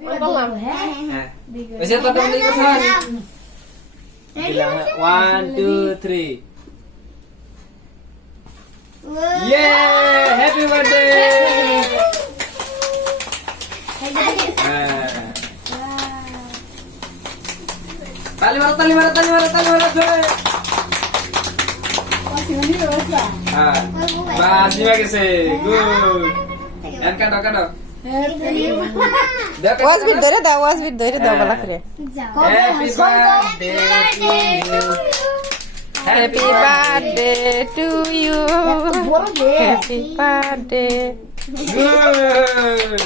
হ্যাঁ ওইসে তো তুমি দেখছ 1 2 3 ইয়ে হ্যাপি বার্থডে তালি মারো তালি মারো তালি মারো তালি মারো জোরে হ্যাঁ বাস নিয়ে গেছে গুড এন কাটো কাটো ওয়াজ বিট ধরে দাও বলা করে happy birthday happy birthday to you happy birthday good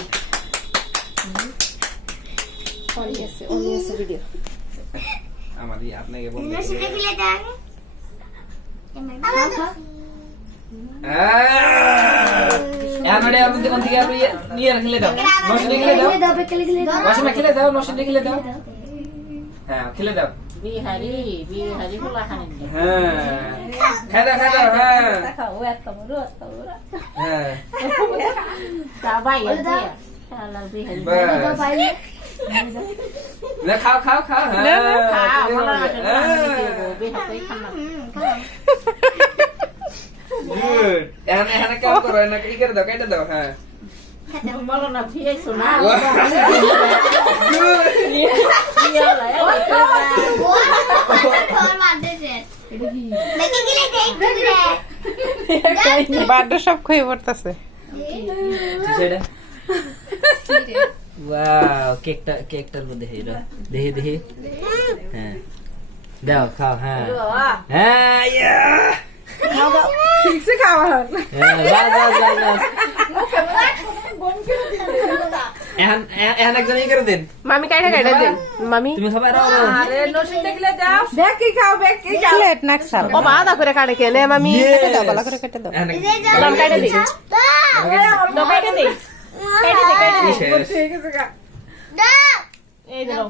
video আমারই আপনাকে বলতে এমডি আপনি কোন থেকে আপনি নিয়ে খেলে দাও নশে খেলে দাও নশে খেলে দাও নশে খেলে দাও হ্যাঁ খেলে দাও বিহারি গুলা খানি হ্যাঁ খাই দাও হ্যাঁ খাও এত বড় হ্যাঁ তা ভাই আছে শালা বিহারি না খাও খাও খাও হ্যাঁ খাও বলা না বিহারি খানা গুড এখানে কাম করো না কি করে দাও কেটে দাও হ্যাঁ বলো না ফিরে শোনা বার্থডে সব খুঁয়ে পড়তেছে ওয়াও কেকটার মধ্যে দেখি হ্যাঁ দাও খাও হ্যাঁ হ্যাঁ ইয়া ঠিকছে খাওয়া এখন একজন ই করে দিন মামি কাইটা দিন মামি তুমি সবাই আরে নসিন দেখলে যাও ব্যাগ কি খাও প্লেট নাকসাল ও বাদা করে কাটে কেনে মামি কেটে দাও বলা করে কেটে দাও বলা কাটে দি দাও কাটে দি শেষ এই দাও